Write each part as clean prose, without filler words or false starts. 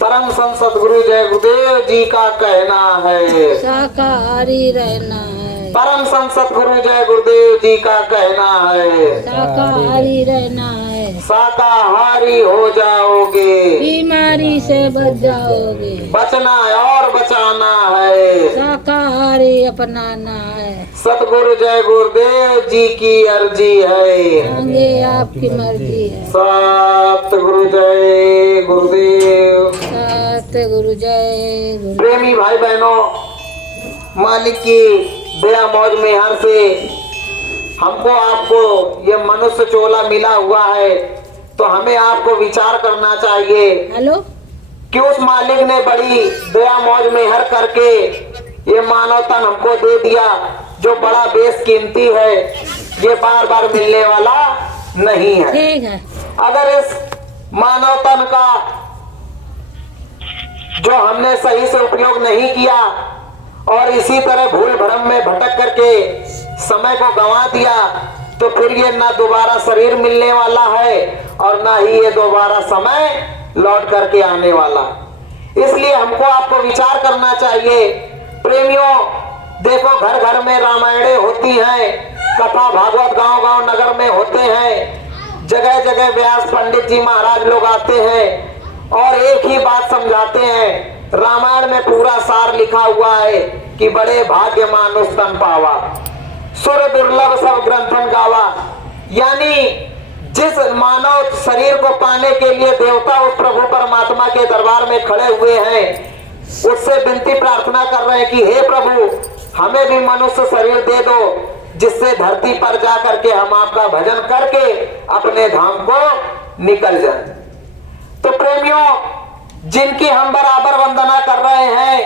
परम संत सतगुरु जय गुरुदेव जी का कहना है शाकाहारी रहना है। परम संत सतगुरु जय गुरुदेव जी का कहना है शाकाहारी रहना है। शाकाहारी हो जाओगे, बीमारी से बच जाओगे। बचना और बचाना है, शाकाहारी अपनाना है। सतगुरु जय गुरुदेव जी की अर्जी है, आगे आपकी मर्जी है। सतगुरु जय गुरुदेव। सतगुरु जय गुरु। प्रेमी भाई बहनों, मालिक की दया मौज में हर से हमको आपको ये मनुष्य चोला मिला हुआ है, तो हमें आपको विचार करना चाहिए हेलो, कि उस मालिक ने बड़ी दया मौज में हर करके ये मानव तन हमको दे दिया, जो बड़ा बेशकीमती है, ये बार बार मिलने वाला नहीं है। ठीक है। अगर इस मानव तन का जो हमने सही से उपयोग नहीं किया और इसी तरह भूल भ्रम में भटक करके समय को गंवा दिया, तो फिर ये ना दोबारा शरीर मिलने वाला है और ना ही ये दोबारा समय लौट करके आने वाला। इसलिए हमको आपको विचार करना चाहिए। प्रेमियों, देखो घर घर में रामायणें होती हैं, कथा भागवत गांव गांव नगर में होते हैं, जगह जगह व्यास पंडित जी महाराज लोग आते हैं और एक ही बात समझाते हैं। रामायण में पूरा सार लिखा हुआ है कि बड़े भाग्य मानुष तन पावा, सुर दुर्लभ सब ग्रंथन गावा। यानी जिस मानव शरीर को पाने के लिए देवता उस प्रभु परमात्मा के दरबार में खड़े हुए हैं, उससे विनती प्रार्थना कर रहे हैं कि हे प्रभु, हमें भी मनुष्य शरीर दे दो, जिससे धरती पर जा करके हम आपका भजन करके अपने धाम को निकल जाएं। तो प्रेमियों, जिनकी हम बराबर वंदना कर रहे हैं,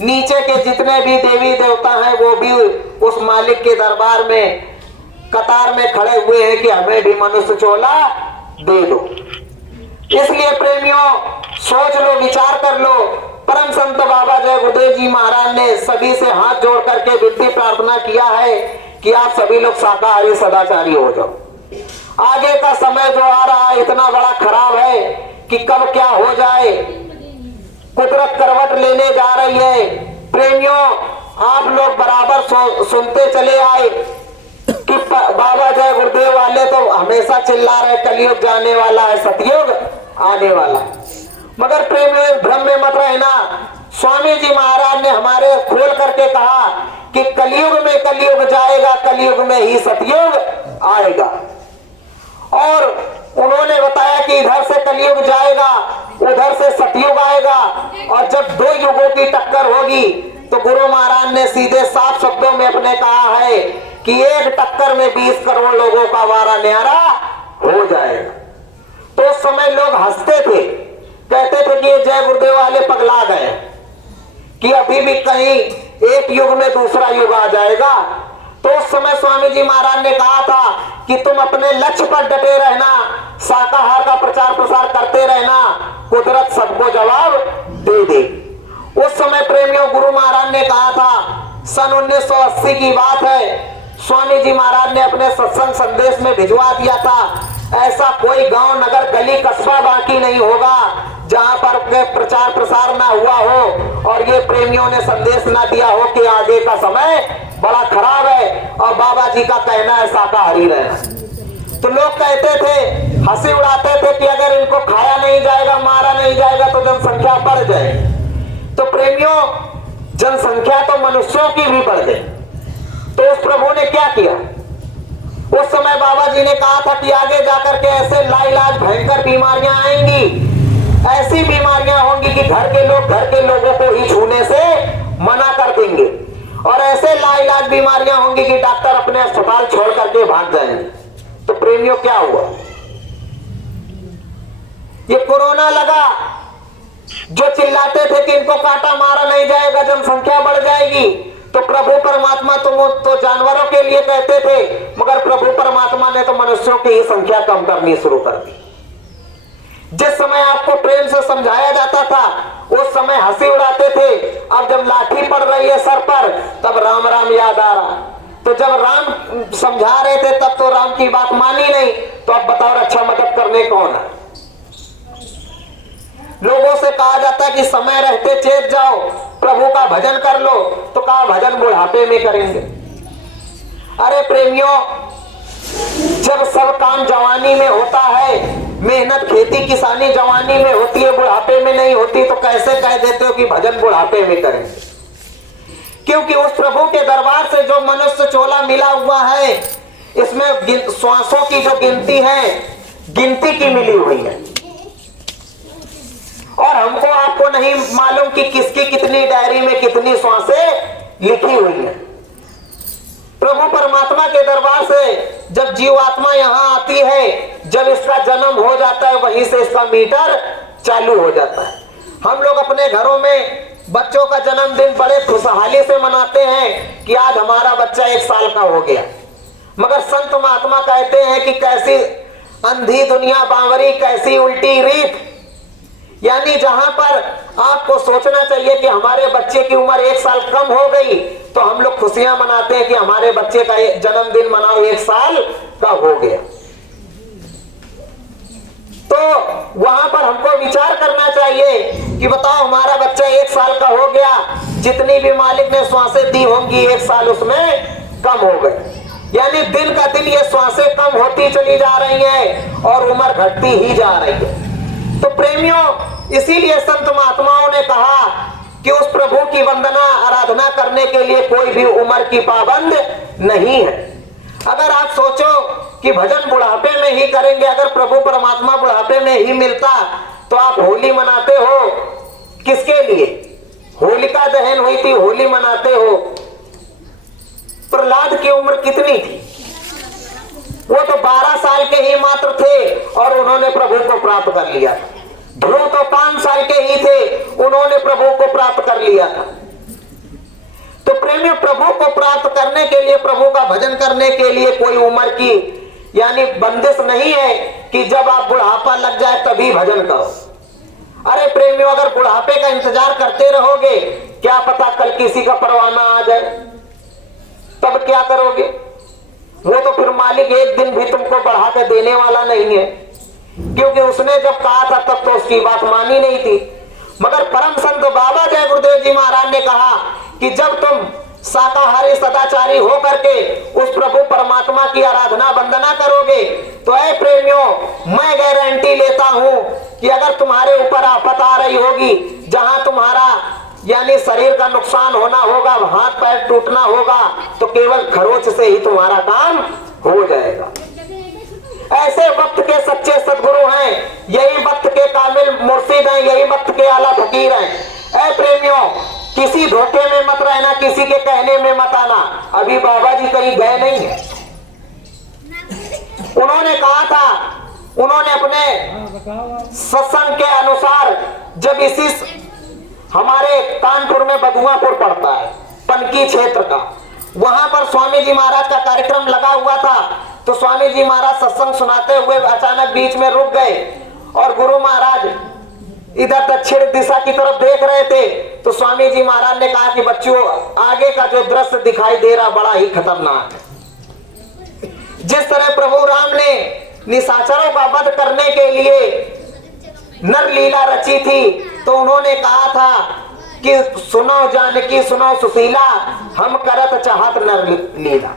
नीचे के जितने भी देवी देवता हैं वो भी उस मालिक के दरबार में कतार में खड़े हुए हैं कि हमें भी मनुष्य चोला दे दो। इसलिए प्रेमियों, सोच लो, विचार कर लो। परम संत बाबा जय गुरुदेव जी महाराज ने सभी से हाथ जोड़ करके विनती प्रार्थना किया है कि आप सभी लोग शाकाहारी सदाचारी हो जाओ। आगे का समय जो आ रहा है इतना बड़ा खराब है कि कब क्या हो जाए, कुदरत करवट लेने जा रही है। प्रेमियों, आप लोग बराबर सुनते चले आए कि बाबा जय गुरुदेव वाले तो हमेशा चिल्ला रहे कलयुग जाने वाला है, सतयुग आने वाला है। मगर प्रेमियों, भ्रम में मत रहना। स्वामी जी महाराज ने हमारे खोल करके कहा कि कलयुग में कलयुग जाएगा, कलयुग में ही सतयुग आएगा। और उन्होंने बताया कि इधर से कलयुग जाएगा, उधर से सतयुग आएगा, और जब दो युगों की टक्कर होगी तो गुरु महाराज ने सीधे साफ शब्दों में अपने कहा है कि एक टक्कर में 20 करोड़ लोगों का वारा न्यारा हो जाएगा। तो उस समय लोग हंसते थे, कहते थे कि ये जय गुरुदेव वाले पगला गए, कि अभी भी कहीं एक युग में दूसरा युग आ जाएगा। तो उस समय स्वामी जी महाराज ने कहा था कि तुम अपने लक्ष्य पर डटे रहना, शाकाहार का प्रचार प्रसार करते रहना, कुदरत सबको जवाब दे दे। उस समय प्रेमियों, गुरु महाराज ने कहा था, सन 1980 की बात है, स्वामी जी महाराज ने अपने सत्संग संदेश में भिजवा दिया था, ऐसा कोई गांव नगर गली कस्बा बाकी नहीं होगा जहां पर प्रचार प्रसार ना हुआ हो और ये प्रेमियों ने संदेश ना दिया हो कि आगे का समय बड़ा खराब है और बाबा जी का कहना है शाकाहारी रहना। तो लोग कहते थे, हंसी उड़ाते थे कि अगर इनको खाया नहीं जाएगा, मारा नहीं जाएगा तो जनसंख्या बढ़ जाएगी। तो प्रेमियों, जनसंख्या तो मनुष्यों की भी बढ़ गई। तो उस प्रभु ने क्या किया? उस समय बाबा जी ने कहा था कि आगे जाकर के ऐसे लाइलाज भयंकर बीमारियां आएंगी, ऐसी बीमारियां होंगी कि घर के लोगों को ही छूने से मना कर देंगे, और ऐसे लाइलाज बीमारियां होंगी कि डॉक्टर अपने अस्पताल छोड़ करके भाग जाएंगे। तो प्रेमियों, क्या हुआ? ये कोरोना लगा, जो चिल्लाते थे कि इनको काटा मारा नहीं जाएगा, जनसंख्या बढ़ जाएगी, तो प्रभु परमात्मा तो जानवरों के लिए कहते थे, मगर प्रभु परमात्मा ने तो मनुष्यों की ही संख्या कम करनी शुरू कर दी। जिस समय आपको प्रेम से समझाया जाता था उस समय हंसी उड़ाते थे, अब जब लाठी पड़ रही है सर पर तब राम राम याद आ रहा। तो जब राम समझा रहे थे तब तो राम की बात मानी नहीं, तो अब बताओ रक्षा मदद करने कौन है? लोगों से कहा जाता है कि समय रहते चेत जाओ, प्रभु का भजन कर लो, तो कहा भजन बुढ़ापे में करेंगे। अरे प्रेमियों, जब सब काम जवानी में होता है, मेहनत खेती किसानी जवानी में होती है, बुढ़ापे में नहीं होती, तो कैसे कह देते हो कि भजन बुढ़ापे में करेंगे? क्योंकि उस प्रभु के दरबार से जो मनुष्य चोला मिला हुआ है, इसमें श्वासों की जो गिनती है, गिनती की मिली हुई है। और हमको आपको नहीं मालूम कि किसकी कितनी डायरी में कितनी श्वासें लिखी हुई है। प्रभु परमात्मा के दरबार से जब जीवात्मा यहाँ आती है, जब इसका जन्म हो जाता है, वहीं से इसका मीटर चालू हो जाता है। हम लोग अपने घरों में बच्चों का जन्मदिन बड़े खुशहाली से मनाते हैं कि आज हमारा बच्चा 1 साल का हो गया। मगर संत महात्मा कहते हैं कि कैसी अंधी दुनिया बावरी, कैसी उल्टी रीत। यानी जहां पर आपको सोचना चाहिए कि हमारे बच्चे की उम्र 1 साल कम हो गई, तो हम लोग खुशियां मनाते हैं कि हमारे बच्चे का जन्मदिन मनाओ, 1 साल का हो गया। तो वहां पर हमको विचार करना चाहिए कि बताओ हमारा बच्चा 1 साल का हो गया, जितनी भी मालिक ने श्वासें दी होंगी 1 साल उसमें कम हो गए। यानी दिन का दिन ये श्वासें कम होती चली जा रही हैं और उम्र घटती ही जा रही है। तो प्रेमियों, इसीलिए संत महात्माओं ने कहा कि उस प्रभु की वंदना आराधना करने के लिए कोई भी उम्र की पाबंद नहीं है। अगर आप सोचो कि भजन बुढ़ापे में ही करेंगे, अगर प्रभु परमात्मा बुढ़ापे में ही मिलता, तो आप होली मनाते हो किसके लिए? होलिका दहन हुई थी, होली मनाते हो। प्रहलाद की उम्र कितनी थी? वो तो 12 साल के ही मात्र थे और उन्होंने प्रभु को प्राप्त कर लिया था। ध्रुव तो 5 साल के ही थे, उन्होंने प्रभु को प्राप्त कर लिया था। तो प्रेमी, प्रभु को प्राप्त करने के लिए, प्रभु का भजन करने के लिए कोई उम्र की यानी बंदिश नहीं है कि जब आप बुढ़ापा लग जाए तभी भजन करो। अरे प्रेमियों, अगर बुढ़ापे का इंतजार करते रहोगे, क्या पता कल किसी का परवाना आ जाए, तब क्या करोगे? वो तो फिर मालिक एक दिन भी तुमको बढ़ा के देने वाला नहीं है, क्योंकि उसने जब कहा था तब तो उसकी बात मानी नहीं थी। मगर परम संत बाबा जय गुरुदेव जी महाराज ने कहा कि जब तुम शाकाहारी सदाचारी हो करके उस प्रभु परमात्मा की आराधना वंदना करोगे, तो ऐ प्रेमियों, मैं गारंटी लेता हूं कि अगर तुम्हारे ऊपर आफत आ रही होगी, जहां तुम्हारा यानी शरीर का नुकसान होना होगा, हाथ पैर टूटना होगा, तो केवल खरोच से ही तुम्हारा काम हो जाएगा। ऐसे वक्त के सच्चे सदगुरु हैं, यही वक्त के कामिल मुर्शिद हैं, यही वक्त के आला फकीर हैं। ऐ प्रेमियों, किसी धोखे में मत रहना, किसी के कहने में मत आना। अभी बाबा जी कहीं गए नहीं है। उन्होंने कहा था, उन्होंने अपने सत्संग के अनुसार, जब इसी हमारे कानपुर में बधुआपुर पड़ता है, पनकी क्षेत्र का, वहां पर स्वामी जी महाराज का कार्यक्रम लगा हुआ था। तो स्वामी जी महाराज सत्संग सुनाते हुए अचानक बीच में रुक गए और गुरु महाराज इधर दक्षिण दिशा की तरफ देख रहे थे। तो स्वामी जी महाराज ने कहा कि बच्चों, आगे का जो दृश्य दिखाई दे रहा बड़ा ही खतरनाक है। जिस तरह प्रभु राम ने निशाचरों का वध करने के लिए नर लीला रची थी, तो उन्होंने कहा था कि सुनो जानकी सुनो सुशीला, हम करत चाहत नर लीला,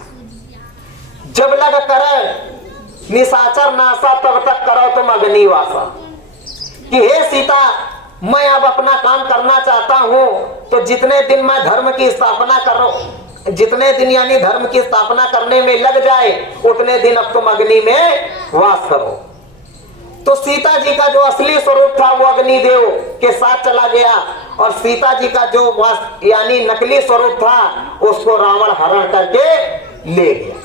जब लग कर निशाचर नासा तब तक करो तुम अग्निवासा। कि हे सीता, मैं अब अपना काम करना चाहता हूं, तो जितने दिन मैं धर्म की स्थापना करो, जितने दिन यानी धर्म की स्थापना करने में लग जाए, उतने दिन अब तुम अग्नि में वास करो। तो सीता जी का जो असली स्वरूप था वो अग्निदेव के साथ चला गया, और सीता जी का जो यानी नकली स्वरूप था उसको रावण हरण करके ले गया।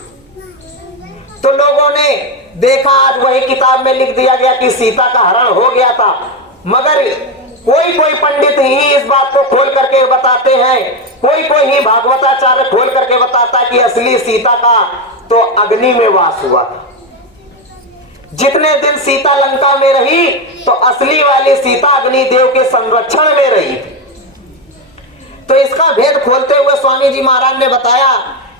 तो लोगों ने देखा, आज वही किताब में लिख दिया गया कि सीता का हरण हो गया था, मगर कोई पंडित ही इस बात को खोल करके बताते हैं, कोई ही भागवताचार्य खोल करके बताता है कि असली सीता का तो अग्नि में वास हुआ था। जितने दिन सीता लंका में रही, तो असली वाली सीता अग्निदेव के संरक्षण में रही थी। तो इसका भेद खोलते हुए स्वामी जी महाराज ने बताया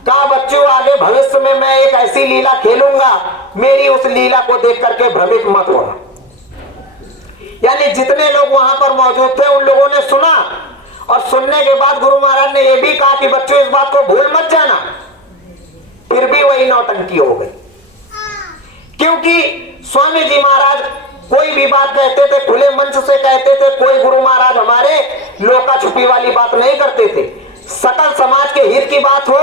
कहा बच्चों आगे भविष्य में मैं एक ऐसी लीला खेलूंगा, मेरी उस लीला को देख करके भ्रमित मत होना। यानी जितने लोग वहां पर मौजूद थे उन लोगों ने सुना, और सुनने के बाद गुरु महाराज ने यह भी कहा कि बच्चों इस बात को भूल मत जाना। फिर भी वही नौटंकी हो गई, क्योंकि स्वामी जी महाराज कोई भी बात कहते थे खुले मंच से कहते थे। कोई गुरु महाराज हमारे लोका छुपी वाली बात नहीं करते थे। सकल समाज के हित की बात हो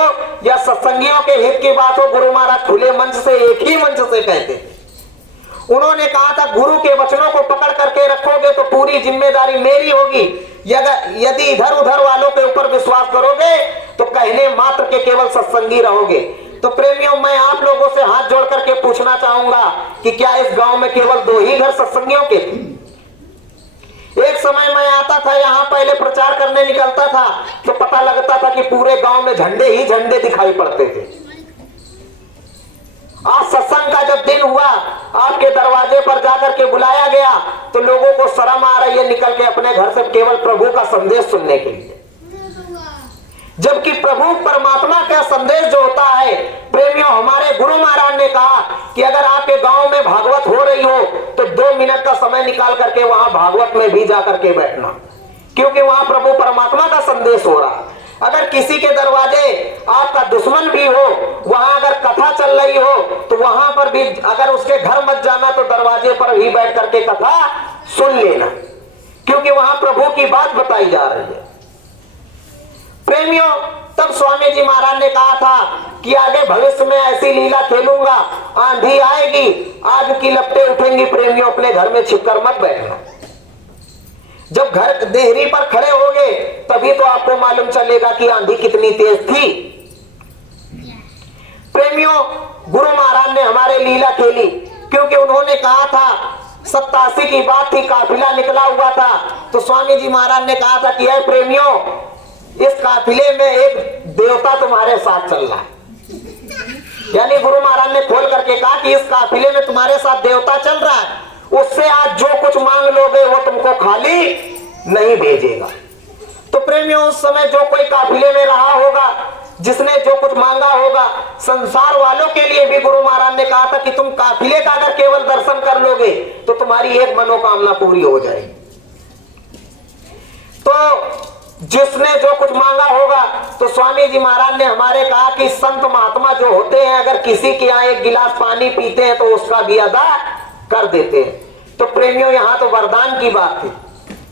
या सत्संगियों के हित की बात हो, गुरु महाराज खुले मंच से एक ही मंच से कहते थे। उन्होंने कहा था गुरु के वचनों को पकड़ करके रखोगे तो पूरी जिम्मेदारी मेरी होगी, यदि इधर उधर वालों के ऊपर विश्वास करोगे तो कहने मात्र के केवल सत्संगी रहोगे। तो प्रेमियों, मैं आप लोगों से हाथ जोड़ करके पूछना चाहूंगा कि क्या इस गांव में केवल 2 ही घर सत्संगियों के थे? एक समय मैं आता था यहाँ, पहले प्रचार करने निकलता था तो पता लगता था कि पूरे गांव में झंडे ही झंडे दिखाई पड़ते थे। आज सत्संग का जब दिन हुआ, आपके दरवाजे पर जाकर के बुलाया गया तो लोगों को शर्म आ रही है निकल के अपने घर से केवल प्रभु का संदेश सुनने के लिए, जबकि प्रभु परमात्मा का संदेश जो होता है। प्रेमियों, हमारे गुरु महाराज ने कहा कि अगर आपके गांव में भागवत हो रही हो तो 2 मिनट का समय निकाल करके वहां भागवत में भी जाकर के बैठना, क्योंकि वहां प्रभु परमात्मा का संदेश हो रहा। अगर किसी के दरवाजे आपका दुश्मन भी हो, वहां अगर कथा चल रही हो तो वहां पर भी अगर उसके घर मत जाना तो दरवाजे पर भी बैठ करके कथा सुन लेना, क्योंकि वहां प्रभु की बात बताई जा रही है। प्रेमियों, तब स्वामी जी महाराज ने कहा था कि आगे भविष्य में ऐसी लीला खेलूंगा, आंधी आएगी, आग की लपटें उठेंगी। प्रेमियों, अपने घर में छिपकर मत बैठना। जब घर देहरी पर खड़े होगे तभी तो आपको मालूम चलेगा कि आंधी कितनी तेज थी। प्रेमियों, गुरु महाराज ने हमारे लीला खेली, क्योंकि उन्होंने कहा था 87 की बात थी, काफिला निकला हुआ था, तो स्वामी जी महाराज ने कहा था कि ऐ प्रेमियों, इस काफिले में एक देवता तुम्हारे साथ चल रहा है। यानी गुरु महाराज ने खोल करके कहा कि इस काफिले में तुम्हारे साथ देवता चल रहा है, उससे आज जो कुछ मांग लोगे वो तुमको खाली नहीं भेजेगा। तो प्रेमियों, उस समय जो कोई काफिले में रहा होगा, जिसने जो कुछ मांगा होगा, संसार वालों के लिए भी गुरु महाराज ने कहा था कि तुम काफिले का अगर केवल दर्शन कर लोगे तो तुम्हारी एक मनोकामना पूरी हो जाएगी। तो जिसने जो कुछ मांगा होगा, तो स्वामी जी महाराज ने हमारे कहा कि संत महात्मा जो होते हैं अगर किसी के यहाँ एक गिलास पानी पीते हैं तो उसका भी अदा कर देते हैं। तो प्रेमियों, यहाँ तो वरदान की बात थी।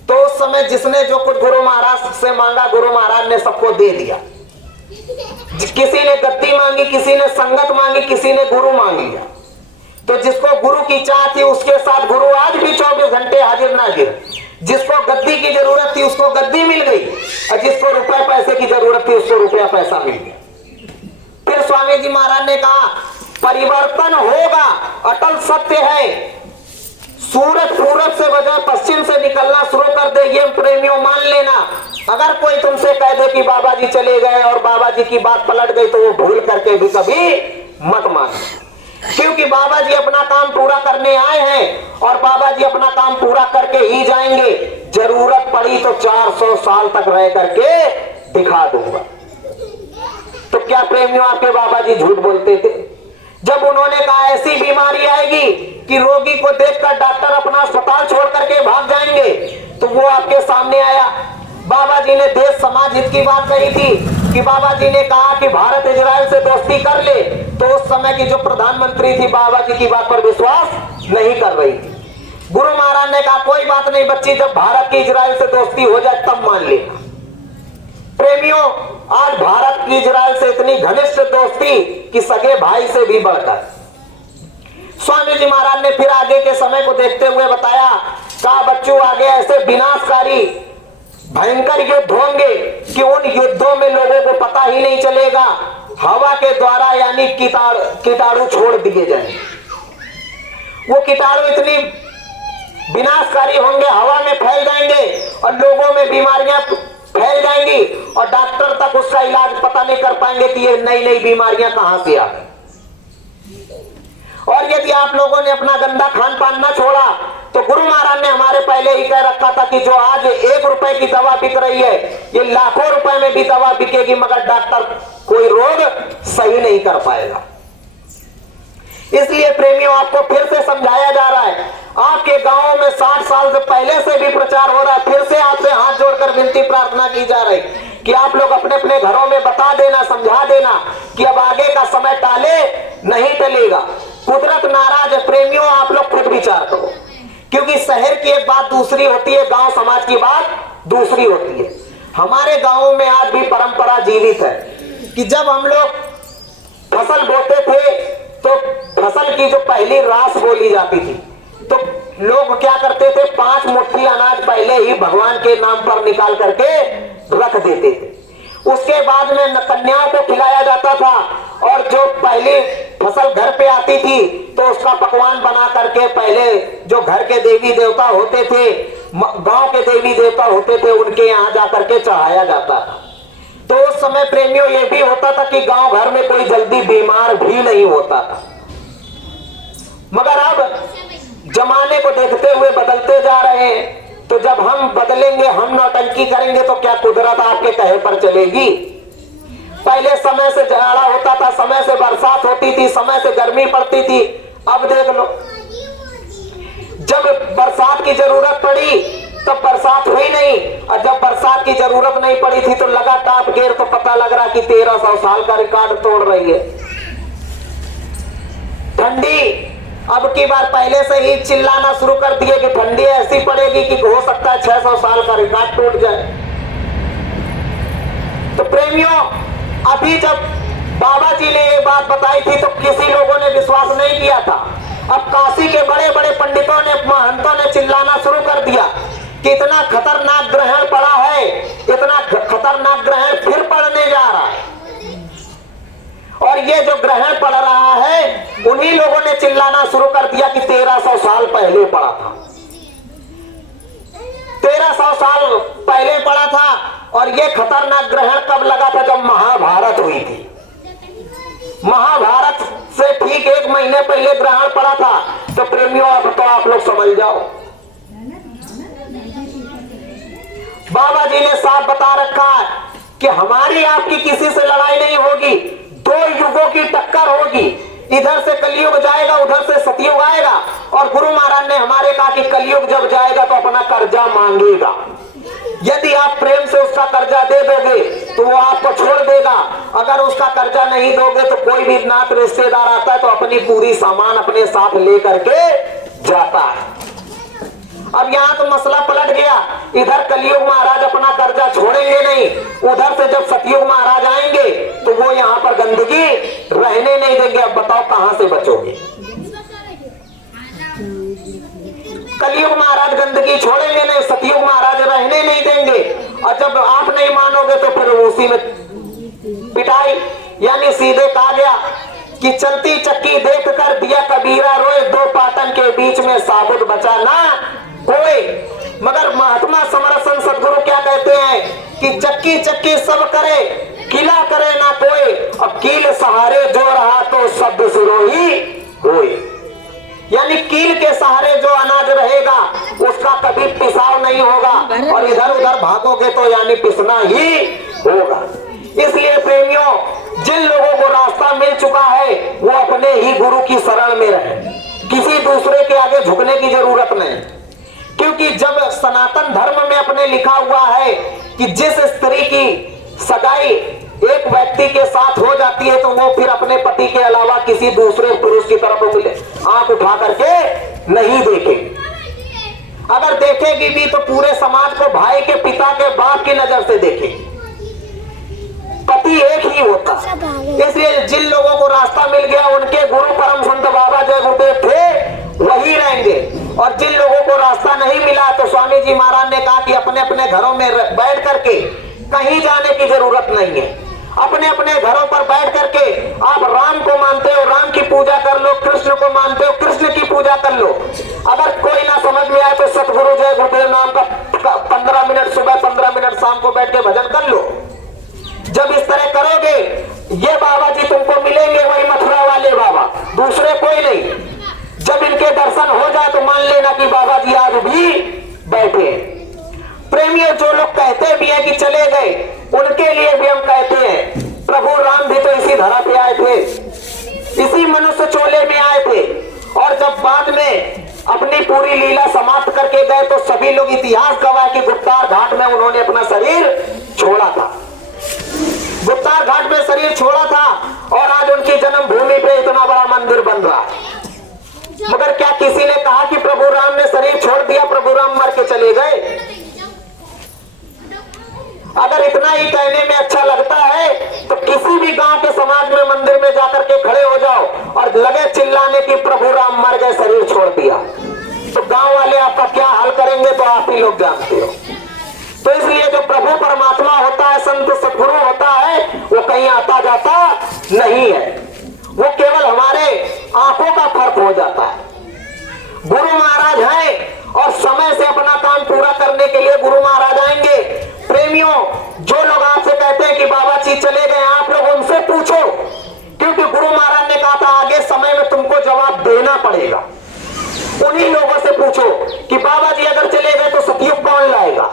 तो उस समय जिसने जो कुछ गुरु महाराज से मांगा, गुरु महाराज ने सबको दे दिया। किसी ने गद्दी मांगी, किसी ने संगत मांगी, किसी ने गुरु मांग लिया। तो जिसको गुरु की चाह थी उसके साथ गुरु आज भी 24 घंटे हाजिर नाजिर। जिसको गद्दी की जरूरत थी उसको गद्दी मिल गई, और जिसको रुपए पैसे की जरूरत थी उसको रुपया पैसा मिल गया। फिर स्वामी जी महाराज ने कहा परिवर्तन होगा, अटल सत्य है। सूरज पूरब से बजाय पश्चिम से निकलना शुरू कर दे, ये प्रेमियों मान लेना। अगर कोई तुमसे कह दे कि बाबा जी चले गए और बाबा जी की बात पलट गई, तो वो भूल करके भी कभी मत मानना, क्योंकि बाबा जी अपना काम पूरा करने आए हैं और बाबा जी अपना काम पूरा करके ही जाएंगे। जरूरत पड़ी तो 400 साल तक रह करके दिखा दूंगा। तो क्या प्रेमियों, आपके बाबा जी झूठ बोलते थे? जब उन्होंने कहा ऐसी बीमारी आएगी कि रोगी को देखकर डॉक्टर अपना अस्पताल छोड़ करके भाग जाएंगे, तो वो आपके सामने आया। बाबा जी ने देश समाज हित की बात कही थी कि बाबा जी ने कहा कि भारत इजराइल से दोस्ती कर ले, तो उस समय की जो प्रधानमंत्री थी बाबा जी की बात पर विश्वास नहीं कर रही थी। गुरु महाराज ने कहा कोई बात नहीं बच्ची, जब भारत की इजराइल से दोस्ती हो जाए तब मान लेना। प्रेमियों, आज भारत की इजराइल से इतनी घनिष्ठ दोस्ती कि सगे भाई से भी बढ़कर। स्वामी जी महाराज ने फिर आगे के समय को देखते हुए बताया, कहा बच्चों आगे ऐसे विनाशकारी भयंकर युद्ध होंगे कि उन युद्धों में लोगों को पता ही नहीं चलेगा। हवा के द्वारा यानी कीटाणु छोड़ दिए जाएंगे। वो कीटाणु इतनी विनाशकारी होंगे, हवा में फैल जाएंगे और लोगों में बीमारियां फैल जाएंगी और डॉक्टर तक उसका इलाज पता नहीं कर पाएंगे कि ये नई नई बीमारियां कहां से आ गई। और यदि आप लोगों ने अपना गंदा खान पान न छोड़ा, तो गुरु महाराज ने हमारे पहले ही कह रखा था कि जो आज 1 रुपए की दवा बिक रही है, ये लाखों रुपए में भी दवा बिकेगी, मगर डॉक्टर कोई रोग सही नहीं कर पाएगा। इसलिए प्रेमियों, आपको फिर से समझाया जा रहा है, आपके गांव में 60 साल से पहले से भी प्रचार हो रहा है, फिर से आपसे हाथ जोड़कर विनती प्रार्थना की जा रही कि आप लोग अपने अपने घरों में बता देना, समझा देना कि अब आगे का समय टाले नहीं टलेगा। कुदरत नाराज है प्रेमियों, आप लोग खुद विचार करो, क्योंकि शहर की एक बात दूसरी होती है, गांव समाज की बात दूसरी होती है। हमारे गांवों में आज भी परंपरा जीवित है कि जब हम लोग फसल बोते थे तो फसल की जो पहली रास बोली जाती थी तो लोग क्या करते थे, 5 मुट्ठी अनाज पहले ही भगवान के नाम पर निकाल करके रख देते थे। उसके बाद में कन्याओं को खिलाया जाता था और जो पहली फसल घर पे आती थी तो उसका पकवान बना करके पहले जो घर के देवी देवता होते थे, गांव के देवी देवता होते थे, उनके यहाँ जाकर के चढ़ाया जाता था। तो उस समय प्रेमियों ये भी होता था कि गांव घर में कोई जल्दी बीमार भी नहीं होता था। मगर अब जमाने को देखते हुए बदलते जा रहे हैं, तो जब हम बदलेंगे, हम नौटंकी करेंगे तो क्या कुदरत आपके कहे पर चलेगी? पहले समय से जाड़ा होता था, समय से बरसात होती थी, समय से गर्मी पड़ती थी। अब देख लो, जब बरसात की जरूरत पड़ी तब बरसात हुई नहीं, और जब बरसात की जरूरत नहीं पड़ी थी तो लगा टाप घेर, तो पता लग रहा कि 1300 साल का रिकॉर्ड तोड़ रही है। ठंडी अब की बार पहले से ही चिल्लाना शुरू कर दिए कि ठंडी ऐसी पड़ेगी कि हो सकता है 600 साल का रिकॉर्ड टूट जाए। तो प्रेमियों, अभी जब बाबा जी ने ये बात बताई थी तो किसी लोगों ने विश्वास नहीं किया था। अब काशी के बड़े बड़े पंडितों ने, महंतों ने चिल्लाना शुरू कर दिया कि इतना खतरनाक ग्रहण पड़ा है, इतना खतरनाक ग्रहण फिर पड़ने जा रहा है। और ये जो ग्रहण पड़ रहा है, उन्हीं लोगों ने चिल्लाना शुरू कर दिया कि 1300 साल पहले पड़ा था, 1300 साल पहले पड़ा था। और ये खतरनाक ग्रहण कब लगा था? जब महाभारत हुई थी। महाभारत से ठीक 1 महीने पहले ग्रहण पड़ा था। तो प्रेमियों, अब तो आप लोग समझ जाओ, बाबा जी ने साफ बता रखा है कि हमारी आपकी किसी से लड़ाई नहीं होगी, 2 युगों की टक्कर होगी। इधर से कलयुग जाएगा, उधर से सतयुग आएगा। और गुरु महाराज ने हमारे कहा कि कलयुग जब जाएगा तो अपना कर्जा मांगेगा। यदि आप प्रेम से उसका कर्जा दे दोगे तो वो आपको छोड़ देगा। अगर उसका कर्जा नहीं दोगे तो कोई भी नात रिश्तेदार आता है तो अपनी पूरी सामान अपने साथ लेकर के जाता है। अब यहाँ तो मसला पलट गया, इधर कलयुग महाराज अपना कर्जा छोड़ेंगे नहीं, उधर से जब सतयुग महाराज आएंगे तो वो यहाँ पर गंदगी रहने नहीं देंगे। अब बताओ कहां से बचोगे? कलयुग महाराज गंदगी छोड़ेंगे नहीं, सतयुग महाराज रहने नहीं देंगे। और जब आप नहीं मानोगे तो फिर उसी में पिटाई। यानी सीधे कहा गया कि चलती चक्की देख कर दिया कबीरा रोए, 2 पाटन के बीच में साबुत बचा ना कोई। मगर महात्मा समरसन सदगुरु क्या कहते हैं कि चक्की चक्की सब करे, किला करे ना कोई। अब कील सहारे जो रहा तो शब्द सिरोही होई। यानी कील के सहारे जो अनाज रहेगा उसका कभी पिसाव नहीं होगा, और इधर उधर भागोगे तो यानी पिसना ही होगा। इसलिए प्रेमियों, जिन लोगों को रास्ता मिल चुका है वो अपने ही गुरु की शरण में रहे, किसी दूसरे के आगे झुकने की जरूरत नहीं। क्योंकि जब सनातन धर्म में अपने लिखा हुआ है कि जिस स्त्री की सगाई एक व्यक्ति के साथ हो जाती है तो वो फिर अपने पति के अलावा किसी दूसरे पुरुष की तरफ आंख उठा करके नहीं देखेगी। अगर देखेगी भी तो पूरे समाज को भाई के, पिता के, बाप की नजर से देखेगी। पति एक ही होता। इसलिए जिन लोगों को रास्ता मिल गया उनके गुरु परम संत बाबा जय गुरुदेव थे वही रहेंगे, और जिन लोगों को रास्ता नहीं मिला तो स्वामी जी महाराज ने कहा कि अपने अपने घरों में बैठ करके कहीं जाने की जरूरत नहीं है। अपने अपने घरों पर बैठ करके आप राम को मानते हो राम की पूजा कर लो, कृष्ण को मानते हो कृष्ण की पूजा कर लो। अगर कोई ना समझ में आए तो सतगुरु जय गुरुदेव नाम का 15 मिनट सुबह, 15 मिनट शाम को बैठ के भजन कर लो। जब इस तरह करोगे ये बाबा जी तुमको मिलेंगे, वही मथुरा वाले बाबा, दूसरे कोई नहीं। जब इनके दर्शन हो जाए तो मान लेना कि बाबा जी आज भी बैठे हैं। प्रेमियों, जो लोग कहते भी हैं कि चले गए, उनके लिए भी हम कहते हैं प्रभु राम भी तो इसी धरा पे आए थे, इसी मनुष्य चोले में आए थे। और जब बाद में अपनी पूरी लीला समाप्त करके गए तो सभी लोग इतिहास गवाह कि गुप्तार घाट में उन्होंने अपना शरीर छोड़ा था, गुप्तार घाट में शरीर छोड़ा था। और आज उनकी जन्मभूमि पे इतना बड़ा मंदिर बन रहा है। मगर क्या किसी ने कहा कि प्रभु राम ने शरीर छोड़ दिया, प्रभु राम मर के चले गए? अगर इतना ही कहने में अच्छा लगता है तो किसी भी गांव के समाज में मंदिर में जाकर के खड़े हो जाओ और लगे चिल्लाने की प्रभु राम मर गए, शरीर छोड़ दिया, तो गांव वाले आपका क्या हाल करेंगे तो आप ही लोग जानते हो। तो इसलिए जो प्रभु परमात्मा होता है, संत सद्गुरु होता है, वो कहीं आता जाता नहीं है, वो केवल हमारे आंखों का फर्क हो जाता है। गुरु महाराज हैं और समय से अपना काम पूरा करने के लिए गुरु महाराज आएंगे। प्रेमियों, जो लोग आपसे कहते हैं कि बाबा जी चले गए, आप लोग उनसे पूछो, क्योंकि गुरु महाराज ने कहा था आगे समय में तुमको जवाब देना पड़ेगा। उन्हीं लोगों से पूछो कि बाबा जी अगर चले गए तो सतयुग कौन लाएगा,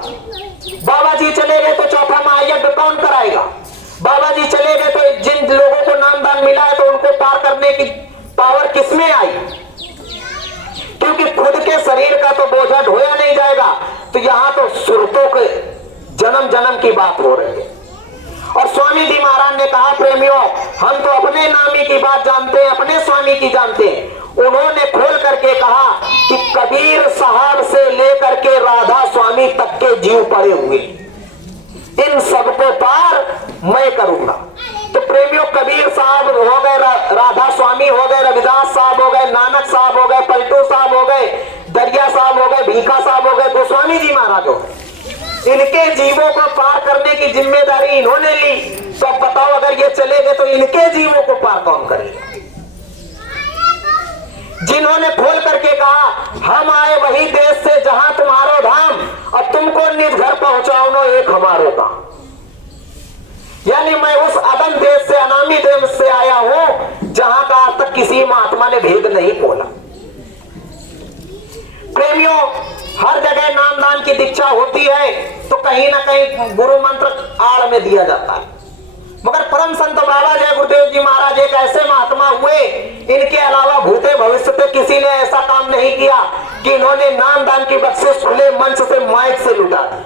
बाबा जी चले गए तो चौथा महायज्ञ कौन कराएगा, बाबा जी चले गए तो जिन लोगों को नाम दान मिला है तो उनको पार करने की पावर किसमें आई? क्योंकि खुद के शरीर का तो बोझा ढोया नहीं जाएगा। तो यहाँ तो सुरतों के जन्म जन्म की बात हो रही है। और स्वामी जी महाराज ने कहा प्रेमियों, हम तो अपने नामी की बात जानते हैं, अपने स्वामी की जानते हैं। उन्होंने खोल करके कहा कि कबीर साहब से लेकर के राधा स्वामी तक के जीव पड़े हुए, इन सबको पार मैं करूंगा। तो प्रेमियों, कबीर साहब हो गए, राधा स्वामी हो गए, रविदास साहब हो गए, नानक साहब हो गए, पलटू साहब हो गए, दरिया साहब हो गए, भीखा साहब हो गए, गोस्वामी जी महाराज हो गए। इनके जीवों को पार करने की जिम्मेदारी इन्होंने ली। तो अब बताओ, अगर ये चले गए तो इनके जीवों को पार कौन करेगा? जिन्होंने खोल करके कहा हम आए वही देश से जहां तुम्हारो धाम, और तुमको निज घर पहुंचाओ नो एक हमारो काम। यानी मैं उस अदन देश से, अनामी देश से आया हूं जहां का आज तक किसी महात्मा ने भेद नहीं खोला। प्रेमियों, हर जगह नाम दान की दीक्षा होती है तो कहीं ना कहीं गुरु मंत्र आड़ में दिया जाता है। मगर परम संत बाबा जय गुरुदेव जी महाराज एक ऐसे महात्मा हुए, इनके अलावा भूते भविष्य से किसी ने ऐसा काम नहीं किया कि इन्होंने नाम दान की बख्शिश खुले मंच से माइक से लुटा दी।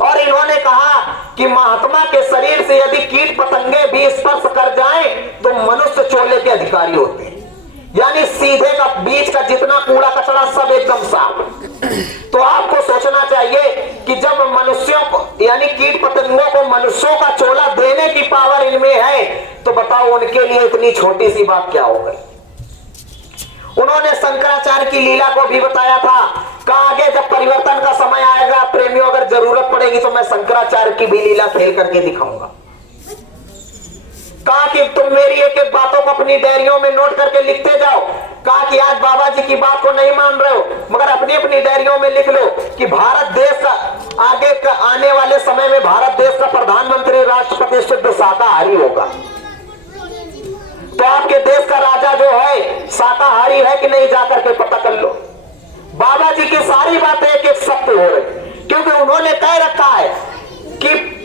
और इन्होंने कहा कि महात्मा के शरीर से यदि कीट पतंगे भी स्पर्श कर जाएं तो मनुष्य चोले के अधिकारी होते हैं। यानी सीधे का बीच का जितना कूड़ा कचरा सब एकदम साफ। तो आपको सोचना चाहिए कि जब मनुष्यों को, यानी कीट पतंगों को मनुष्यों का चोला देने की पावर इनमें है, तो बताओ उनके लिए इतनी छोटी सी बात क्या हो गई। उन्होंने शंकराचार्य की लीला को भी बताया था। कहा आगे जब परिवर्तन का समय आएगा प्रेमियों, अगर जरूरत पड़ेगी तो मैं शंकराचार्य की भी लीला खेल करके दिखाऊंगा। कहा कि तुम मेरी एक एक बातों को अपनी डायरियों में नोट करके लिखते जाओ। कहा कि आज बाबा जी की बात को नहीं मान रहे हो, मगर अपनी अपनी डायरियों में लिख लो कि भारत देश का आगे का आने वाले समय में भारत देश का प्रधानमंत्री राष्ट्रपति शुद्ध शाकाहारी होगा। तो आपके देश का राजा जो है शाकाहारी है कि नहीं, जाकर के पता कर लो। बाबा जी की सारी बातें एक एक सत्य हो रही, क्योंकि उन्होंने कह रखा है कि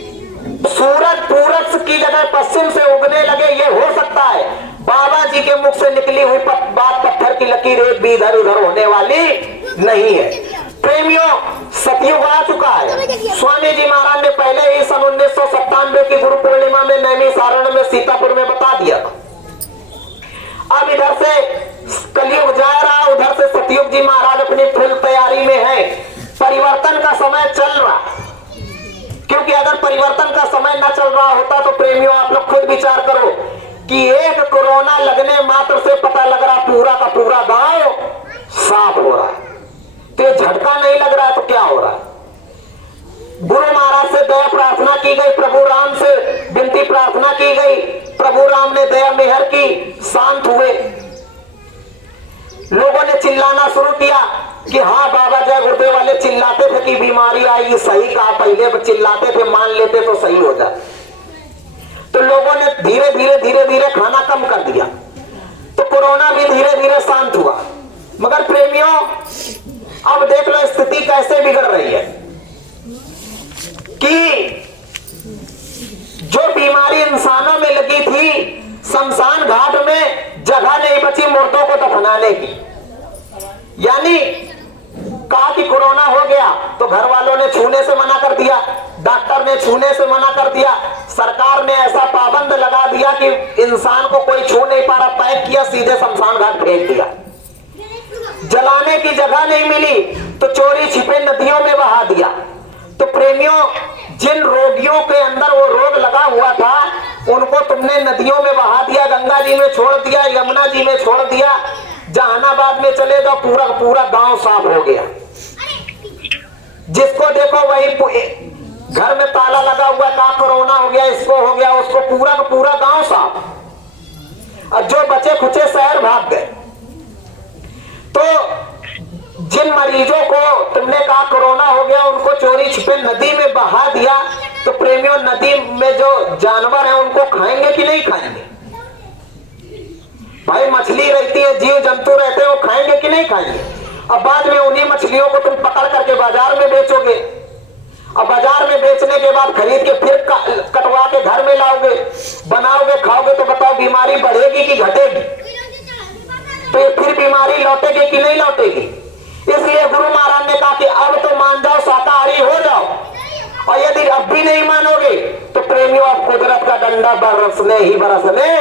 सूरज पूरब की जगह पश्चिम से उगने लगे, ये हो सकता है। बाबा जी के मुख से निकली हुई बात पत्थर की लकीर एक भी इधर उधर होने वाली नहीं है। प्रेमियों, सतयुग आ चुका है। स्वामी जी महाराज ने पहले ही सन 1997 की गुरु पूर्णिमा में नैमिषारण्य में सीतापुर में बता दिया था। अब इधर से कलयुग जा रहा, उधर से सतयुग जी महाराज अपनी फुल तैयारी में है। परिवर्तन का समय चल रहा, क्योंकि अगर परिवर्तन का समय न चल रहा होता तो प्रेमियों आप लोग खुद विचार करो कि एक कोरोना लगने मात्र से पता लग रहा पूरा का पूरा गांव साफ हो रहा है। तो ये झटका नहीं लग रहा है तो क्या हो रहा है? गुरु महाराज से दया प्रार्थना की गई, प्रभु राम से विनती प्रार्थना की गई, प्रभु राम ने दया मेहर की, शांत हुए। लोगों ने चिल्लाना शुरू किया कि हाँ बाबा जय गुरुदेव वाले चिल्लाते थे कि बीमारी आएगी, सही कहा, पहले चिल्लाते थे, मान लेते तो सही हो जाए। तो लोगों ने धीरे धीरे खाना कम कर दिया, तो कोरोना भी धीरे धीरे शांत हुआ। मगर प्रेमियों, अब देख लो स्थिति कैसे बिगड़ रही है कि जो बीमारी इंसानों में लगी थी, शमशान घाट में जगह नहीं बची मुर्दों को दफनाने की। यानी कहा कि कोरोना हो गया तो घर वालों ने छूने से मना कर दिया, डॉक्टर ने छूने से मना कर दिया, सरकार ने ऐसा पाबंद लगा दिया कि इंसान को कोई छू नहीं पा रहा, पैक किया, सीधे शमशान घाट फेंक दिया। जलाने की जगह नहीं मिली तो चोरी छिपे नदियों में बहा दिया। तो प्रेमियों, जिन रोगियों के अंदर वो रोग लगा हुआ था उनको तुमने नदियों में बहा दिया, गंगा जी में छोड़ दिया, यमुना जी में छोड़ दिया। जहानाबाद में चले तो पूरा पूरा गांव साफ हो गया। जिसको देखो वही घर में ताला लगा हुआ, कहा कोरोना हो गया, इसको हो गया, उसको, पूरा का पूरा गांव साफ। और जो बचे खुचे शहर भाग गए। तो जिन मरीजों को तुमने कहा कोरोना हो गया उनको चोरी छिपे नदी में बहा दिया, तो प्रेमियों, नदी में जो जानवर हैं उनको खाएंगे कि नहीं खाएंगे? भाई मछली रहती है, जीव जंतु रहते हैं, वो खाएंगे कि नहीं खाएंगे? अब बाद में उन्हीं मछलियों को तुम पकड़ करके बाजार में बेचोगे। अब बाजार में बेचने के बाद खरीद के फिर कटवा के घर में लाओगे, बनाओगे, खाओगे, तो बताओ बीमारी बढ़ेगी कि घटेगी? तो ये फिर बीमारी लौटेगी कि नहीं लौटेगी? इसलिए गुरु महाराज ने कहा कि अब तो मान जाओ, शाकाहारी हो जाओ। और यदि अब भी नहीं मानोगे तो प्रेमियों, अब कुदरत का डंडा बरसने ही बरसने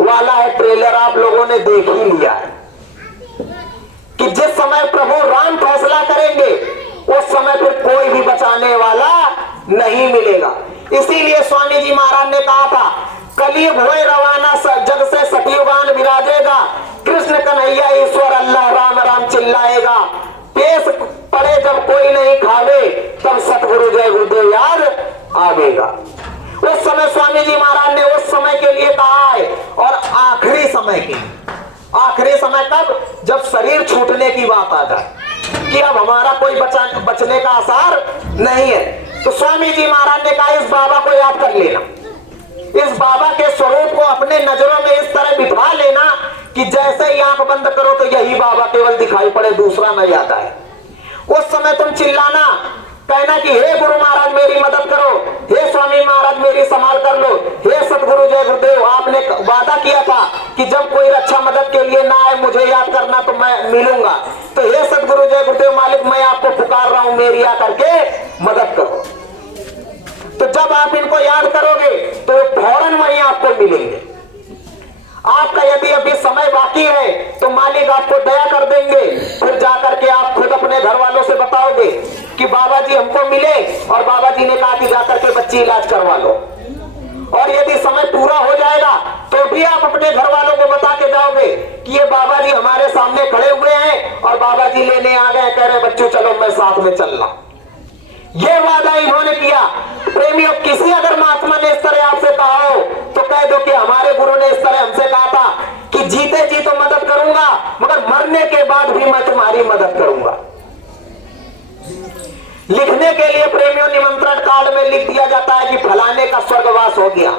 वाला है। ट्रेलर आप लोगों ने देख ही लिया है कि जिस समय प्रभु राम फैसला करेंगे उस समय फिर कोई भी बचाने वाला नहीं मिलेगा। इसीलिए स्वामी जी महाराज ने कहा था, कलयुग होए रवाना, जग से सतयुगान विराजेगा, कृष्ण कन्हैया ईश्वर अल्लाह राम राम चिल्लाएगा, पेश पड़े जब कोई नहीं खावे, तब सतगुरु जय गुरुदेव याद आवेगा। उस समय स्वामी जी महाराज ने उस समय के लिए कहा है। और आखिरी समय के, आखिरी समय कब? जब शरीर छूटने की बात आ जाए कि अब हमारा कोई बचने का आसार नहीं है, तो स्वामी जी महाराज ने कहा इस बाबा को याद कर लेना, इस बाबा के स्वरूप को अपने नजरों में इस तरह बिठा लेना कि जैसे ही आंख बंद करो तो यही बाबा केवल दिखाई पड़े, दूसरा न याद आए। उस समय तुम चिल्लाना, कहना कि हे गुरु महाराज मेरी मदद करो, हे स्वामी महाराज मेरी संभाल कर लो, हे सतगुरु जय गुरुदेव, आपने वादा किया था कि जब कोई रक्षा मदद के लिए ना आए मुझे याद करना तो मैं मिलूंगा। तो हे सतगुरु जय गुरुदेव मालिक, मैं आपको पुकार रहा हूं, मेरी आकर के मदद करो। तो जब आप इनको याद करोगे तो फौरन वहीं आपको मिलेंगे। आपका यदि अभी समय बाकी है तो मालिक आपको दया कर देंगे। फिर जाकर के आप खुद अपने घर वालों से बताओगे कि बाबा जी हमको मिले और बाबा जी ने कहा कि जाकर के बच्ची इलाज करवा लो। और यदि समय पूरा हो जाएगा तो भी आप अपने घर वालों को बता के जाओगे कि ये बाबा जी हमारे सामने खड़े हुए हैं और बाबा जी लेने आ गए, कह रहे बच्चों चलो मैं साथ में चल रहा। ये वादा इन्होंने किया। प्रेमियों, किसी अगर महात्मा ने इस तरह आपसे कहा हो तो कह दो कि हमारे गुरु ने इस तरह हमसे कहा था कि जीते जी तो मदद करूंगा, मगर मरने के बाद भी मैं तुम्हारी मदद करूंगा। लिखने के लिए प्रेमियों निमंत्रण कार्ड में लिख दिया जाता है कि फलाने का स्वर्गवास हो गया,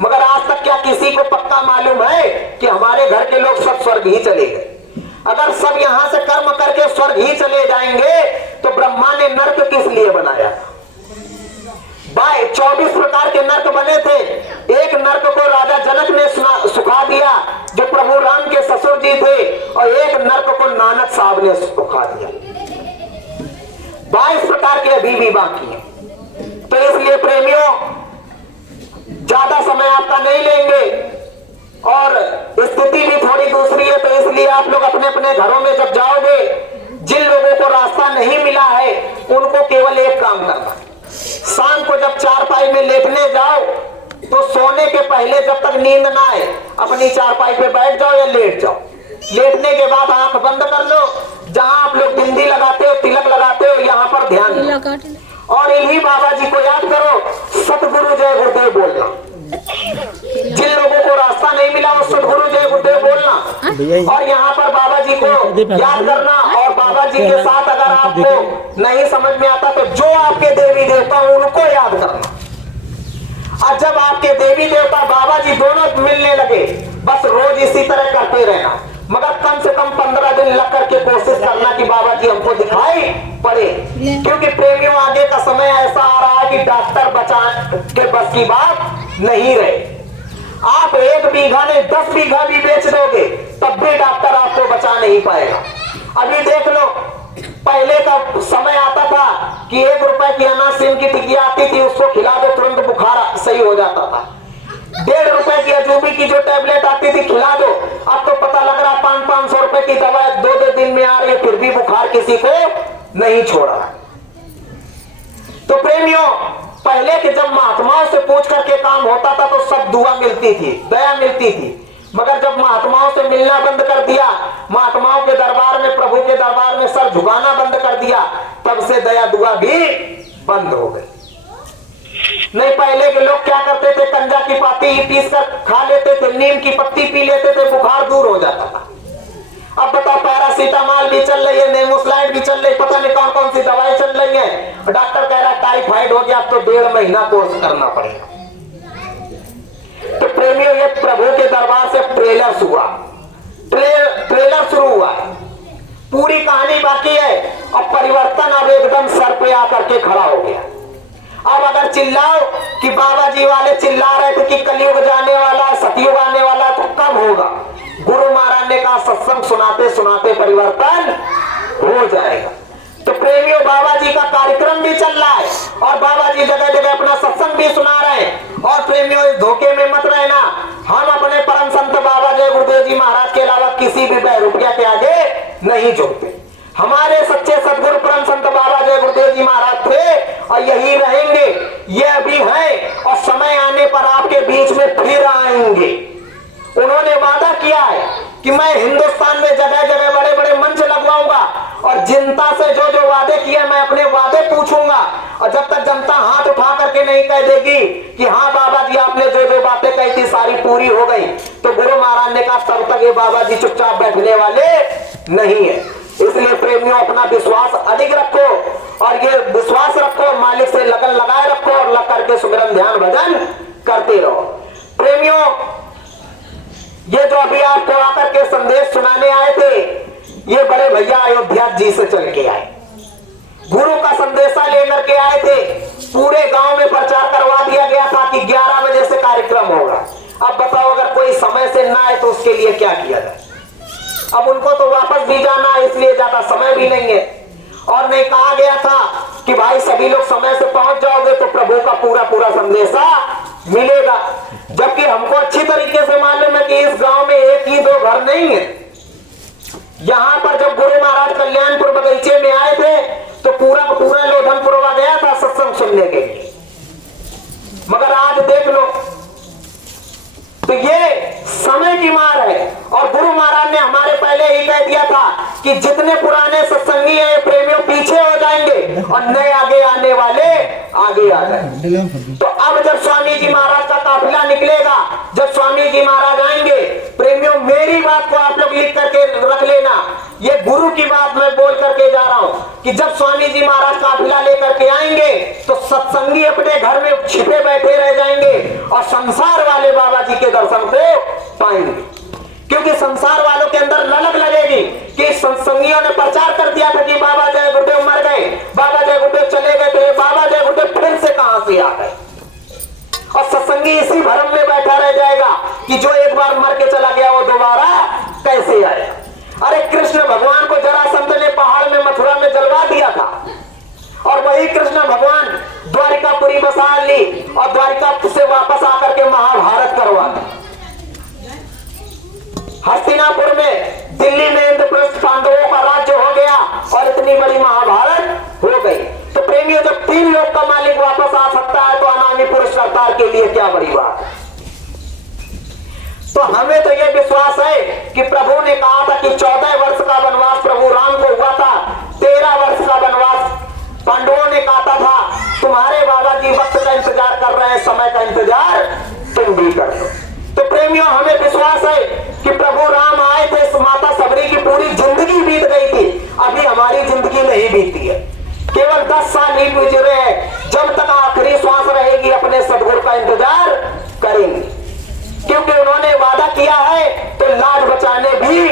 मगर आज तक क्या किसी को पक्का मालूम है कि हमारे घर के लोग सब स्वर्ग ही चले गए? अगर सब यहां से कर्म करके स्वर्ग ही चले जाएंगे तो ब्रह्मा ने नर्क किस लिए बनाया? 24 प्रकार के नर्क बने थे। एक नर्क को राजा जनक ने सुखा दिया जो प्रभु राम के ससुर जी थे, और एक नर्क को नानक साहब ने सुखा दिया। 22 प्रकार के अभी भी बाकी हैं। तो इसलिए प्रेमियों, ज्यादा समय आपका नहीं लेंगे और स्थिति भी थोड़ी दूसरी है, तो इसलिए आप लोग अपने अपने घरों में जब जाओगे, जिन लोगों को रास्ता नहीं मिला है उनको केवल एक काम करना, शाम को जब चारपाई में लेटने जाओ तो सोने के पहले जब तक नींद ना आए अपनी चारपाई पे बैठ जाओ या लेट जाओ। लेटने के बाद आंख बंद कर लो, जहां आप लोग बिंदी लगाते हो, तिलक लगाते हो, यहाँ पर ध्यान दो और इन्हीं बाबा जी को याद करो, सतगुरु जय गुरुदेव बोलना। जिन लोगों को रास्ता नहीं मिला वो सतगुरु जय गुरुदेव बोलना और यहाँ पर बाबा जी को याद करना। और बाबा जी के साथ अगर आपको नहीं समझ में आता तो जो आपके देवी देवता उनको याद करना। और जब आपके देवी देवता बाबा जी दोनों मिलने लगे, बस रोज इसी तरह करते रहना, मगर कम से कम 15 दिन लग करके कोशिश करना कि बाबा जी हमको दिखाई पड़े। क्योंकि प्रेमियों, आगे का समय ऐसा आ रहा है कि डॉक्टर बचा के बस की बात नहीं रहे। आप 1 बीघा नहीं 10 बीघा भी बेच दोगे तब भी डॉक्टर आपको बचा नहीं पाएगा। अभी देख लो, पहले का समय आता था कि 1 रुपए की अनासिन की टिकिया आती थी, उसको खिला दो तुरंत बुखार सही हो जाता था। 1.5 रुपए की अजूबी की जो टैबलेट आती थी खिला दो, अब तो पता लग रहा 500-500 रुपए की दवा 2-2 दिन में आ रही है, फिर भी बुखार किसी को नहीं छोड़ा। तो प्रेमियों, पहले के जब महात्माओं से पूछ करके काम होता था तो सब दुआ मिलती थी, दया मिलती थी। मगर जब महात्माओं से मिलना बंद कर दिया, महात्माओं के दरबार में, प्रभु के दरबार में सर झुकाना बंद कर दिया, तब से दया दुआ भी बंद हो गई। नहीं, पहले के लोग क्या करते थे, कंजा की पाती ही पीस कर खा लेते थे, नीम की पत्ती पी लेते थे, बुखार दूर हो जाता था। अब बताओ, पैरासीटामॉल भी चल रही है, नेमोस्लाइड भी चल रही, पता नहीं कौन कौन सी दवाई चल रही है। डॉक्टर कह रहा टाइफाइड हो गया, अब तो 1.5 महीना कोर्स करना पड़ेगा। तो प्रेमियों, ये प्रभु के दरबार से ट्रेलर हुआ, ट्रेलर शुरू हुआ, पूरी कहानी बाकी है। और परिवर्तन अब एकदम सर पे आकर के खड़ा हो गया। अब अगर चिल्लाओ कि बाबा जी वाले चिल्ला रहे थे कि कलयुग जाने वाला, सतयुग आने वाला, तो कब होगा? गुरु महाराज ने कहा सत्संग सुनाते सुनाते परिवर्तन हो जाएगा। तो प्रेमियों, बाबा जी का कार्यक्रम भी चल रहा है और बाबा जी जगह जगह अपना सत्संग भी सुना रहे हैं। और प्रेमियों, इस धोखे में मत रहना, हम अपने परम संत बाबा जय गुरुदेव जी महाराज के अलावा किसी भी रुपया के आगे नहीं झुकते। हमारे सच्चे सदगुरु परम संत बाबा जय गुरुदेव जी महाराज थे और यही रहेंगे, ये अभी हैं और समय आने पर आपके बीच में फिर आएंगे। उन्होंने वादा किया है कि मैं हिंदुस्तान में जगह जगह बड़े बड़े मंच लगवाऊंगा और जनता से जो जो वादे किए मैं अपने वादे पूछूंगा। और जब तक जनता हाथ उठा करके नहीं कह देगी कि हाँ बाबा जी आपने जो जो बातें कही थी सारी पूरी हो गई, तो गुरु महाराज ने कहा तब तक ये बाबा जी चुपचाप बैठने वाले नहीं है। इसलिए प्रेमियों, अपना विश्वास अधिक रखो और ये विश्वास रखो, मालिक से लगन लगाए रखो और लग करके सुमिरन ध्यान भजन करते रहो। प्रेमियों, ये जो अभी आपको आकर के संदेश सुनाने आए थे, ये बड़े भैया अयोध्या जी से चल के आए, गुरु का संदेशा लेकर के आए थे। पूरे गांव में प्रचार करवा दिया गया था कि 11 बजे से कार्यक्रम होगा। अब बताओ, अगर कोई समय से ना आए तो उसके लिए क्या किया जाए? अब उनको तो वापस भी जाना है, इसलिए ज्यादा समय भी नहीं है। और नहीं, कहा गया था कि भाई सभी लोग समय से पहुंच जाओगे तो प्रभु का पूरा पूरा संदेशा मिलेगा। जबकि हमको अच्छी तरीके से मालूम है कि इस गांव में 1 ही 2 घर नहीं है। यहां पर जब गुरु महाराज कल्याणपुर बगीचे में आए थे तो पूरा पूरा लोधनपुरवा गया था सत्संग सुनने के लिए। मगर आज देख लो, तो ये समय की मार है। और गुरु महाराज ने हमारे पहले ही कह दिया था कि जितने पुराने सत्संगी हैं प्रेमियों पीछे हो जाएंगे और नए आगे आने वाले आगे आ जाएंगे। तो अब जब स्वामी जी महाराज का काफिला निकलेगा, जब स्वामी जी महाराज आएंगे, प्रेमियों मेरी बात को आप लोग लिख करके रख लेना, ये गुरु की बात मैं बोल करके जा रहा हूं कि जब स्वामी जी महाराज काफिला लेकर के आएंगे तो सत्संगी अपने घर में छिपे बैठे रह जाएंगे और संसार वाले बाबा जी के दर्शन को पाएंगे। क्योंकि संसार वालों के अंदर ललक लगेगी कि सत्संगियों ने प्रचार कर दिया था कि बाबा जय गुरुदेव मर गए, बाबा जय गुरुदेव चले गए, तो ये बाबा जय गुरुदेव फिर से कहां से आ गए? और सत्संगी इसी भरम में बैठा रह जाएगा कि जो एक बार मर के चला गया वो दोबारा कैसे आए? अरे कृष्ण भगवान को जरासंध ने पहाड़ में मथुरा में जलवा दिया था और वही कृष्ण भगवान द्वारिकापुरी बसा ली और द्वारिका से वापस आकर के महाभारत करवा दी। हस्तिनापुर में, दिल्ली में इंद्रप्रस्थ पांडवों का राज्य हो गया और इतनी बड़ी महाभारत हो गई। तो प्रेमियों, जब 3 लोग का मालिक वापस आ सकता है तो अनामी पुरुष सरकार के लिए क्या बड़ी बात है? तो हमें तो यह विश्वास है कि प्रभु ने कहा था कि 14 वर्ष का वनवास प्रभु राम को हुआ था, 13 वर्ष का वनवास पांडवों ने कहा था। तुम्हारे बाबा जी वक्त का इंतजार कर रहे हैं, समय का इंतजार तुम भी कर लो। तो प्रेमियों, हमें विश्वास है कि प्रभु राम आए थे, इस माता सबरी की पूरी जिंदगी बीत गई थी, अभी हमारी जिंदगी नहीं बीती है, केवल 10 साल ही गुजरे हैं। जब तक आखिरी श्वास रहेगी अपने सदगुरु का इंतजार करेंगे, क्योंकि उन्होंने वादा किया है तो लाज बचाने भी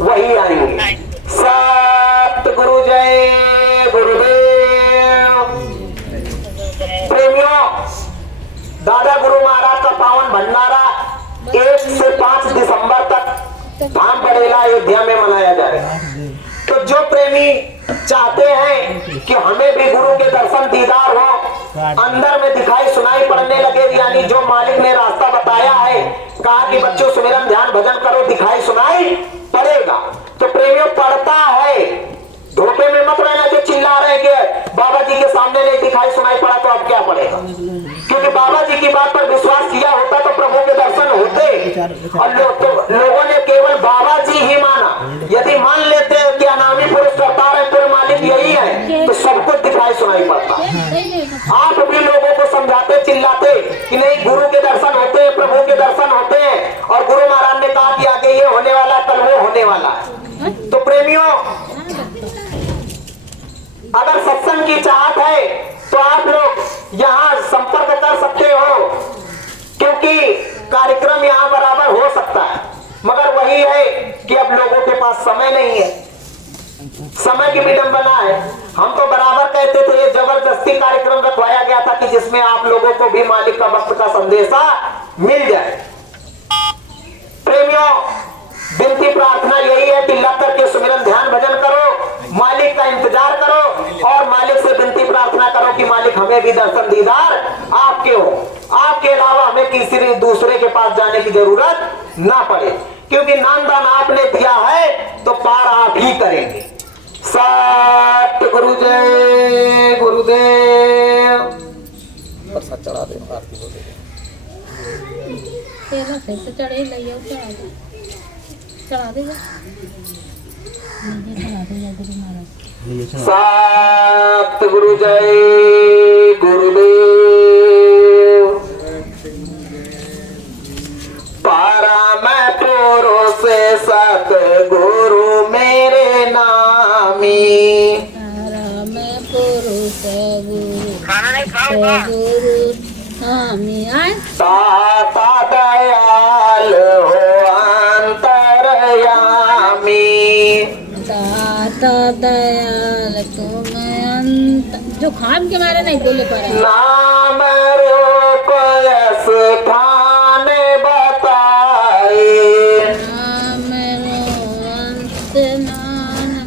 वही आएंगे। सतगुरु जय गुरुदेव। प्रेमियों, दादा गुरु महाराज का गड़ेला अयोध्या में मनाया जाएगा। तो जो प्रेमी चाहते हैं कि हमें भी गुरु के दर्शन दीदार हो, अंदर में दिखाई सुनाई पड़ने लगे, यानी जो मालिक ने रास्ता बताया है, कहा कि बच्चों सुमिरन ध्यान भजन करो, दिखाई सुनाई पड़ेगा। तो प्रेमियों पड़ता है, धोखे में मत रहना कि चिल्ला रहे कि बाबा जी के सामने नहीं दिखाई सुनाई पड़ा तो अब क्या पड़ेगा, क्योंकि बाबा जी की बात पर विश्वास किया होता तो प्रभु के दर्शन होते। और लोगों ने केवल बाबा जी ही माना। यदि मान लेते हैं कि अनामी पुरुष करतार है, पूरे मालिक यही है, तो सब कुछ दिखाई सुनाई पड़ता। आप भी लोगों को समझाते चिल्लाते कि नहीं गुरु के दर्शन होते हैं, प्रभु के दर्शन होते हैं, और गुरु महाराज ने कहा कि आगे ये होने वाला, कल वो होने वाला है। तो प्रेमियों, अगर सत्संग की चाहत है तो आप लोग यहाँ संपर्क कर सकते हो, क्योंकि कार्यक्रम यहाँ बराबर हो सकता है, मगर वही है कि अब लोगों के पास समय नहीं है, समय की विडंबना है। हम तो बराबर कहते थे, ये जबरदस्ती कार्यक्रम रखवाया गया था कि जिसमें आप लोगों को भी मालिक का वक्त का संदेशा मिल जाए। प्रेमियों, विनती प्रार्थना यही है कि लग करके सुमिरन ध्यान भजन करो, मालिक का इंतजार करो, और मालिक से विनती प्रार्थना करो कि मालिक हमें भी दर्शन दीदार आपके हो, आपके अलावा हमें किसी दूसरे के पास जाने की जरूरत ना पड़े, क्योंकि नामदान आपने दिया है तो पार आप ही करेंगे। सत्य गुरु जय गुरुदेव। प्रसाद चढ़ा दे, आरती हो दे। तेरा सिर तो चढ़े लिया, चढ़ा देगा, चढ़ा देगा गुरु महाराज। सत गुरु जय गुरुदेव। परम पुरुष सत गुरु मेरे नामी, परम पुरुष गुरु स्वामी दाता दयाल हो अंतरयामी, दाता दयाल तुम अंत। जो खाम के मारे नहीं बोले पर नाम रूप स्थान बताए, नाम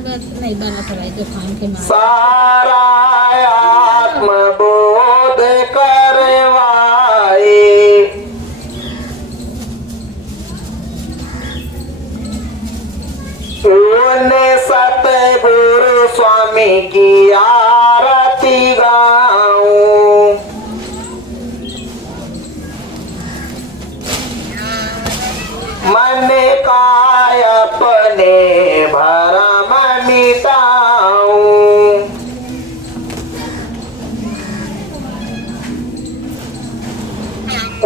अंत नहीं बना पड़ा, जो खाम के मारे सारा आत्म बोध करवाए, उन्हें सतगुरु स्वामी की आरती गाऊं, मन का अपने भरम मिटाऊं,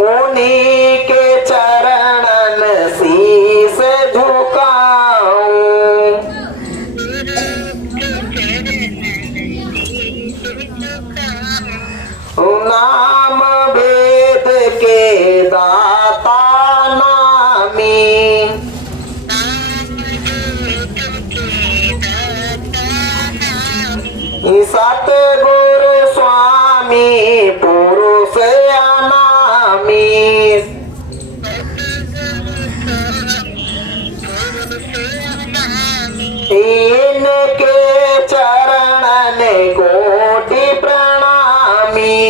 उन्हीं के चरणन शीस झुकाऊं, नाम वेद के दाता नामी, सतगुरु स्वामी पुरुष अनामी, इनके चरणन कोटि प्रणामी,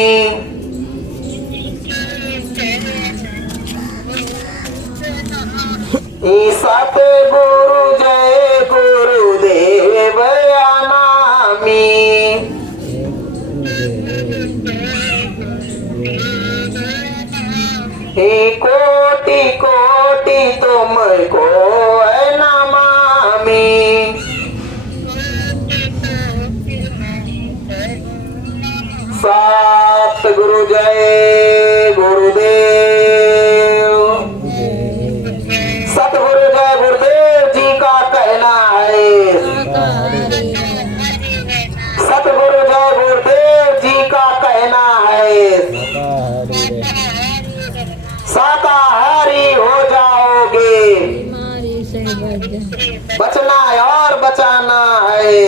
सतगुरु जय गुरुदेव अनामी, कोटि कोटि तुमको नमामि, सतगुरु जय गुरुदेव। सतगुरु जय गुरुदेव जी का कहना है, सतगुरु जय गुरुदेव जी का कहना है, शाकाहारी हो जाओगे, बचना और बचाना है।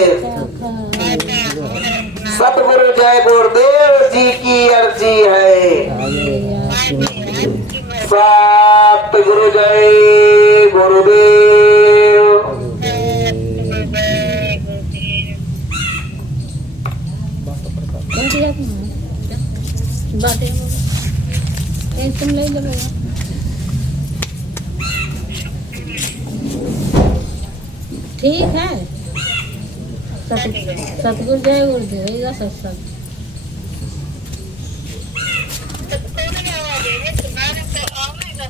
सतगुरु जय गुरुदेव जी की अर्जी है। सतगुरु जय गुरुदेव। ठीक है। सतगुरु जय गुरुदेव होगा सत्संग। तो कौन आवाज है तुम्हारे? तो आओ ना